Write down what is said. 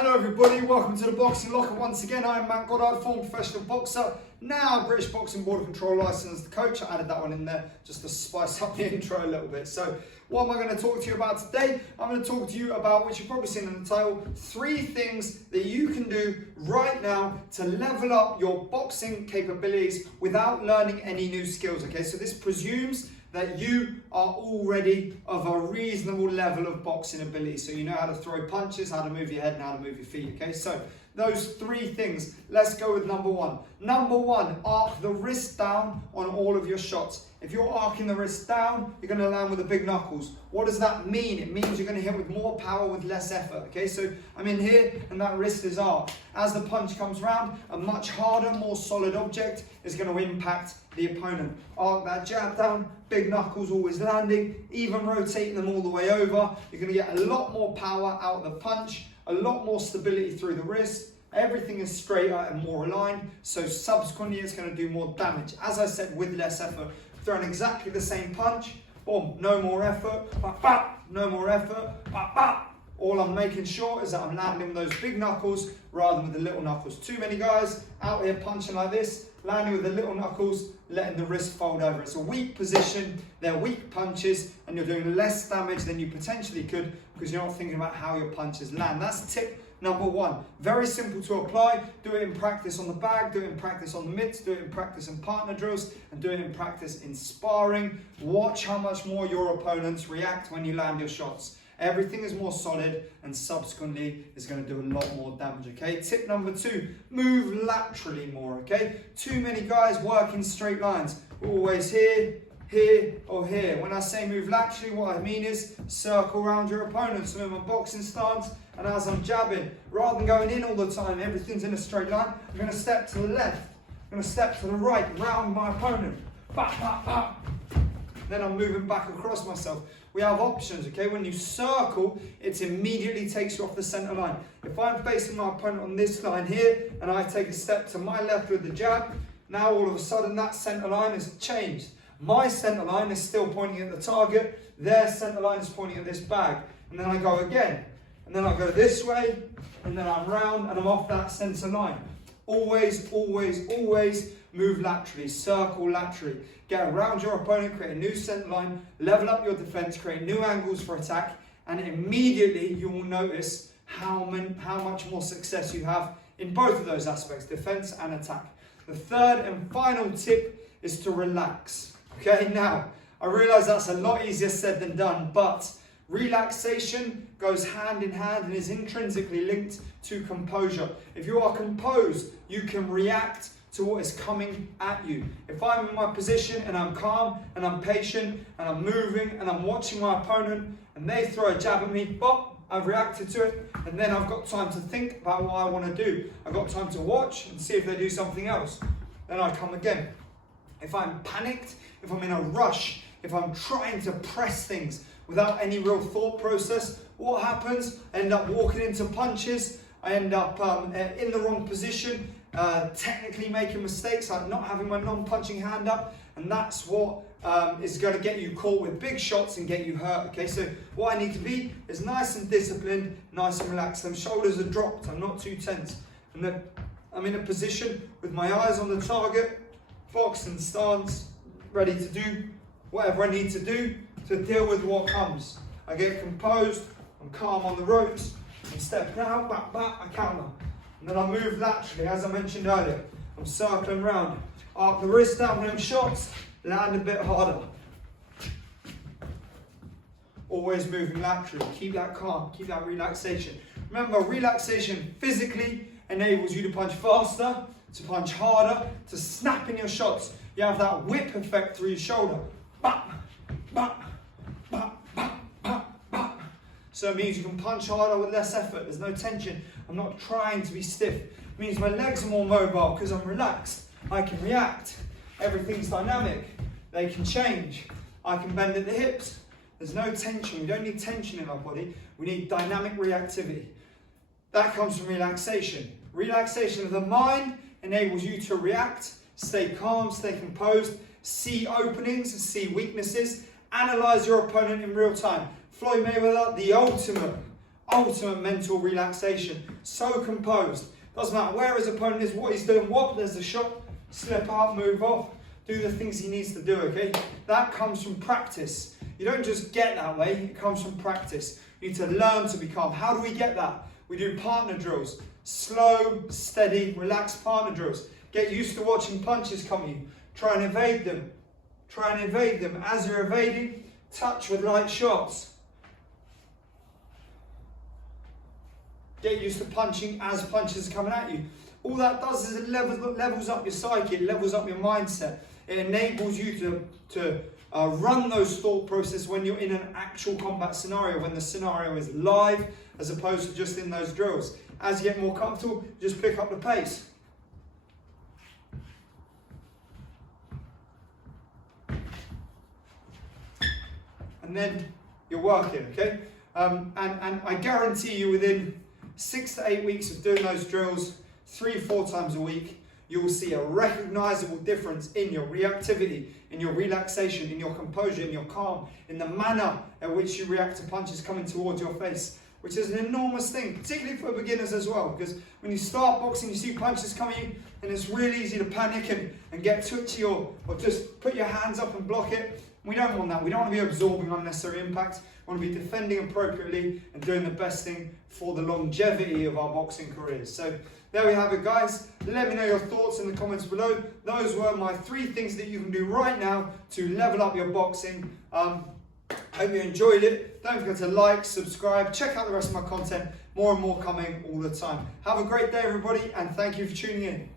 Hello everybody, welcome to the Boxing Locker once again. I am Matt Goddard, former professional boxer, now British Boxing Board of Control licensed coach. I added that one in there just to spice up the intro a little bit. So what am I going to talk to you about today? I'm going to talk to you about, which you've probably seen in the title, 3 things that you can do right now to level up your boxing capabilities without learning any new skills. Okay, so this presumes that you are already of a reasonable level of boxing ability. So you know how to throw punches, how to move your head, and how to move your feet, okay? So those 3 things, let's go with number 1. Number 1, arc the wrist down on all of your shots. If you're arcing the wrist down, you're gonna land with the big knuckles. What does that mean? It means you're gonna hit with more power with less effort, okay? So I'm in here and that wrist is arced. As the punch comes round, a much harder, more solid object is gonna impact the opponent. Arc that jab down, big knuckles always landing, even rotating them all the way over. You're gonna get a lot more power out of the punch, a lot more stability through the wrist. Everything is straighter and more aligned, so subsequently it's going to do more damage. As I said, with less effort. Throwing exactly the same punch, boom, no more effort, bap, bap, no more effort, bap, bap. All I'm making sure is that I'm landing with those big knuckles rather than with the little knuckles. Too many guys out here punching like this, landing with the little knuckles, letting the wrist fold over. It's a weak position, they're weak punches, and you're doing less damage than you potentially could because you're not thinking about how your punches land. That's tip number 1. Very simple to apply. Do it in practice on the bag, do it in practice on the mitts, do it in practice in partner drills, and do it in practice in sparring. Watch how much more your opponents react when you land your shots. Everything is more solid and subsequently is going to do a lot more damage, okay? Tip number 2, move laterally more, okay? Too many guys work in straight lines. Always here, here, or here. When I say move laterally, what I mean is circle around your opponent. So in my boxing stance, and as I'm jabbing, rather than going in all the time, everything's in a straight line, I'm going to step to the left, I'm going to step to the right, round my opponent. Bap, bap, bap. Then I'm moving back across myself. We have options, okay? When you circle, it immediately takes you off the center line. If I'm facing my opponent on this line here, and I take a step to my left with the jab, now all of a sudden that center line has changed. My center line is still pointing at the target, their center line is pointing at this bag. And then I go again, and then I go this way, and then I'm round and I'm off that center line. Always, always, always move laterally, circle laterally. Get around your opponent, create a new center line, level up your defense, create new angles for attack, and immediately you will notice how much more success you have in both of those aspects, defense and attack. The third and final tip is to relax. Okay, now, I realize that's a lot easier said than done, but relaxation goes hand in hand and is intrinsically linked to composure. If you are composed, you can react to what is coming at you. If I'm in my position and I'm calm and I'm patient and I'm moving and I'm watching my opponent and they throw a jab at me, bop, I've reacted to it, and then I've got time to think about what I want to do. I've got time to watch and see if they do something else. Then I come again. If I'm panicked, if I'm in a rush, if I'm trying to press things without any real thought process, what happens? I end up walking into punches, I end up in the wrong position, technically making mistakes, like not having my non-punching hand up, and that's what is going to get you caught with big shots and get you hurt, okay? So what I need to be is nice and disciplined, nice and relaxed. Them shoulders are dropped, I'm not too tense. And then I'm in a position with my eyes on the target, boxing stance, ready to do whatever I need to do to deal with what comes. I get composed, I'm calm on the ropes, I'm stepping out, back, back, I counter. And then I move laterally, as I mentioned earlier. I'm circling round, arc the wrist down with them shots, land a bit harder. Always moving laterally, keep that calm, keep that relaxation. Remember, relaxation physically enables you to punch faster, to punch harder, to snap in your shots. You have that whip effect through your shoulder. Bap, bap, bap, bap, bap, bap. So it means you can punch harder with less effort. There's no tension. I'm not trying to be stiff. It means my legs are more mobile because I'm relaxed. I can react. Everything's dynamic. They can change. I can bend at the hips. There's no tension. We don't need tension in our body. We need dynamic reactivity. That comes from relaxation. Relaxation of the mind enables you to react, stay calm, stay composed, see openings, see weaknesses, analyze your opponent in real time. Floyd Mayweather, the ultimate ultimate mental relaxation. So composed. Doesn't matter where his opponent is, what he's doing, there's a shot, slip out, move off, do the things he needs to do, okay? That comes from practice. You don't just get that way, it comes from practice. You need to learn to be calm. How do we get that? We do partner drills. Slow, steady, relaxed partner drills. Get used to watching punches come at you. Try and evade them. Try and evade them. As you're evading, touch with light shots. Get used to punching as punches are coming at you. All that does is it levels up your psyche, it levels up your mindset. It enables you to run those thought processes when you're in an actual combat scenario, when the scenario is live as opposed to just in those drills. As you get more comfortable, just pick up the pace. And then you're working, okay? And I guarantee you within 6 to 8 weeks of doing those drills 3-4 times a week, you will see a recognizable difference in your reactivity, in your relaxation, in your composure, in your calm, in the manner in which you react to punches coming towards your face, which is an enormous thing, particularly for beginners as well, because when you start boxing, you see punches coming, and it's really easy to panic and get twitchy or just put your hands up and block it. We don't want that. We don't want to be absorbing unnecessary impact. We want to be defending appropriately and doing the best thing for the longevity of our boxing careers. So there we have it, guys. Let me know your thoughts in the comments below. Those were my 3 things that you can do right now to level up your boxing. Hope you enjoyed it. Don't forget to like, subscribe, check out the rest of my content. More and more coming all the time. Have a great day, everybody, and thank you for tuning in.